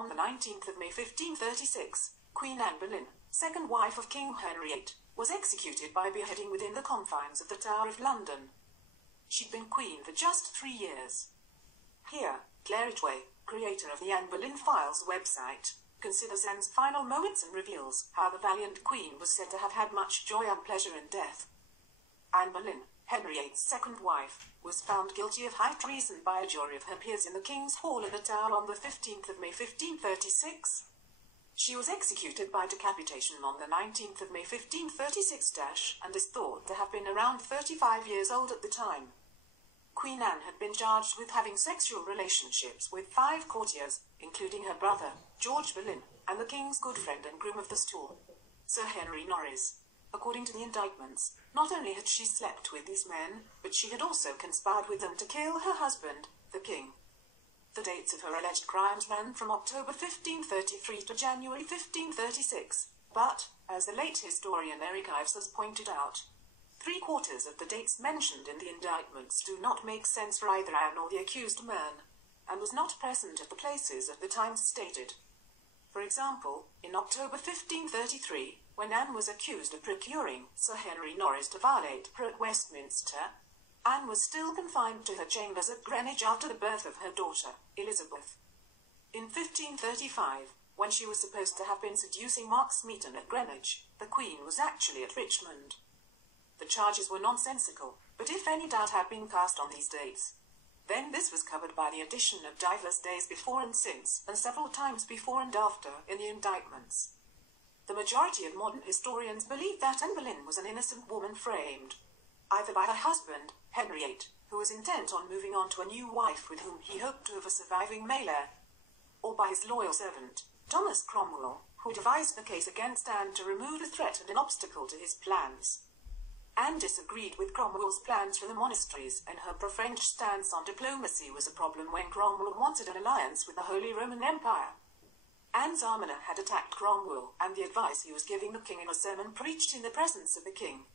On the 19th of May 1536, Queen Anne Boleyn, second wife of King Henry VIII, was executed by beheading within the confines of the Tower of London. She'd been queen for just 3 years. Here, Claire Ridgway, creator of the Anne Boleyn Files website, considers Anne's final moments and reveals how the valiant queen was said to have had much joy and pleasure in death. Anne Boleyn, Henry VIII's second wife, was found guilty of high treason by a jury of her peers in the King's Hall at the Tower on the 15th of May 1536. She was executed by decapitation on the 19th of May 1536 and is thought to have been around 35 years old at the time. Queen Anne had been charged with having sexual relationships with 5 courtiers, including her brother, George Boleyn, and the King's good friend and groom of the stool, Sir Henry Norris. According to the indictments, not only had she slept with these men, but she had also conspired with them to kill her husband, the King. The dates of her alleged crimes ran from October 1533 to January 1536, but, as the late historian Eric Ives has pointed out, 3/4 of the dates mentioned in the indictments do not make sense for either Anne or the accused man, and was not present at the places at the times stated. For example, in October 1533, when Anne was accused of procuring Sir Henry Norris to violate her at Westminster, Anne was still confined to her chambers at Greenwich after the birth of her daughter, Elizabeth. In 1535, when she was supposed to have been seducing Mark Smeaton at Greenwich, the Queen was actually at Richmond. The charges were nonsensical, but if any doubt had been cast on these dates, then this was covered by the addition of divers days before and since, and several times before and after, in the indictments. The majority of modern historians believe that Anne Boleyn was an innocent woman framed, either by her husband, Henry VIII, who was intent on moving on to a new wife with whom he hoped to have a surviving male heir, or by his loyal servant, Thomas Cromwell, who devised the case against Anne to remove a threat and an obstacle to his plans. Anne disagreed with Cromwell's plans for the monasteries, and her pro-French stance on diplomacy was a problem when Cromwell wanted an alliance with the Holy Roman Empire. Anne's almoner had attacked Cromwell, and the advice he was giving the king in a sermon preached in the presence of the king.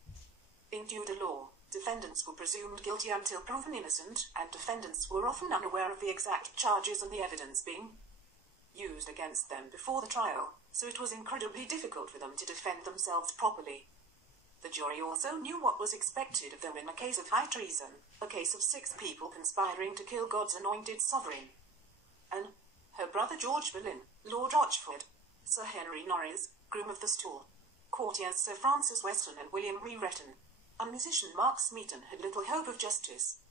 In Tudor law, defendants were presumed guilty until proven innocent, and defendants were often unaware of the exact charges and the evidence being used against them before the trial, so it was incredibly difficult for them to defend themselves properly. The jury also knew what was expected of them in a case of high treason, a case of 6 people conspiring to kill God's anointed sovereign. And her brother George Boleyn, Lord Rochford, Sir Henry Norris, groom of the stool, courtiers Sir Francis Weston and William Brereton, and musician Mark Smeaton had little hope of justice.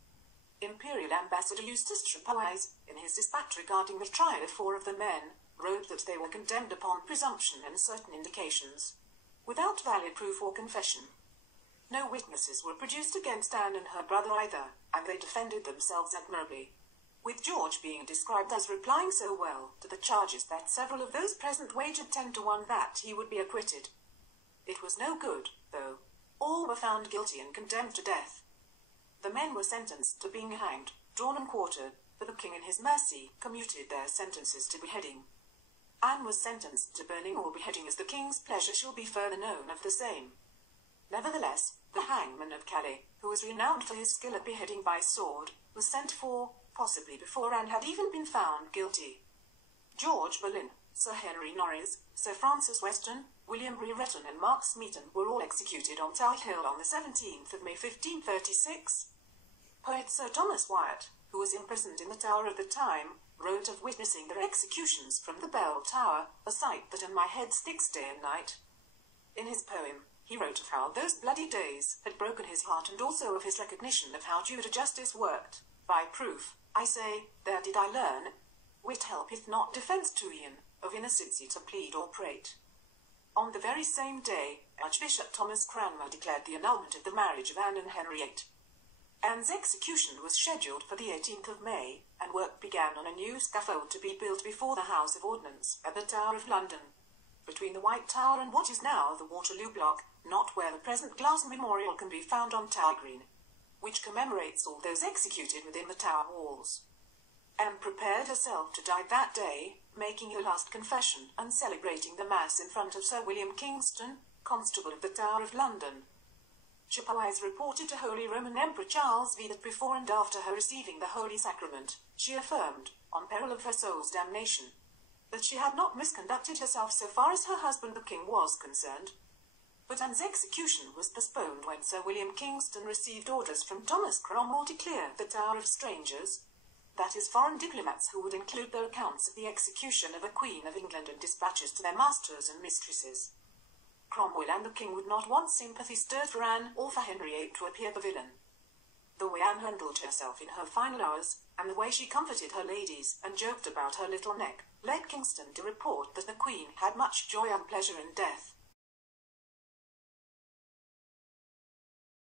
Imperial Ambassador Eustace Trepoise, in his dispatch regarding the trial of 4 of the men, wrote that they were condemned upon presumption and certain indications, without valid proof or confession. No witnesses were produced against Anne and her brother either, and they defended themselves admirably, with George being described as replying so well to the charges that several of those present wagered 10 to 1 that he would be acquitted. It was no good, though. All were found guilty and condemned to death. The men were sentenced to being hanged, drawn and quartered, but the king in his mercy commuted their sentences to beheading. Anne was sentenced to burning or beheading, as the king's pleasure shall be further known of the same. Nevertheless, the hangman of Calais, who was renowned for his skill at beheading by sword, was sent for, possibly before Anne had even been found guilty. George Boleyn, Sir Henry Norris, Sir Francis Weston, William Brereton and Mark Smeaton were all executed on Tower Hill on the 17th of May 1536. Poet Sir Thomas Wyatt, who was imprisoned in the Tower at the time, wrote of witnessing their executions from the Bell Tower, a sight that in my head sticks day and night. In his poem, he wrote of how those bloody days had broken his heart, and also of his recognition of how Tudor justice worked. By proof, I say, there did I learn, wit helpeth not defence to e'en, of innocency to plead or prate. On the very same day, Archbishop Thomas Cranmer declared the annulment of the marriage of Anne and Henry VIII. Anne's execution was scheduled for the 18th of May, and work began on a new scaffold to be built before the House of Ordnance at the Tower of London, between the White Tower and what is now the Waterloo Block, not where the present glass memorial can be found on Tower Green, which commemorates all those executed within the tower walls. Anne prepared herself to die that day, making her last confession and celebrating the Mass in front of Sir William Kingston, Constable of the Tower of London. Trepoise reported to Holy Roman Emperor Charles V that before and after her receiving the Holy Sacrament, she affirmed, on peril of her soul's damnation, that she had not misconducted herself so far as her husband the king was concerned. But Anne's execution was postponed when Sir William Kingston received orders from Thomas Cromwell to clear the Tower of strangers, that is, foreign diplomats who would include their accounts of the execution of a Queen of England and dispatches to their masters and mistresses. Cromwell and the king would not want sympathy stirred for Anne or for Henry VIII to appear the villain. The way Anne handled herself in her final hours, and the way she comforted her ladies and joked about her little neck, led Kingston to report that the Queen had much joy and pleasure in death.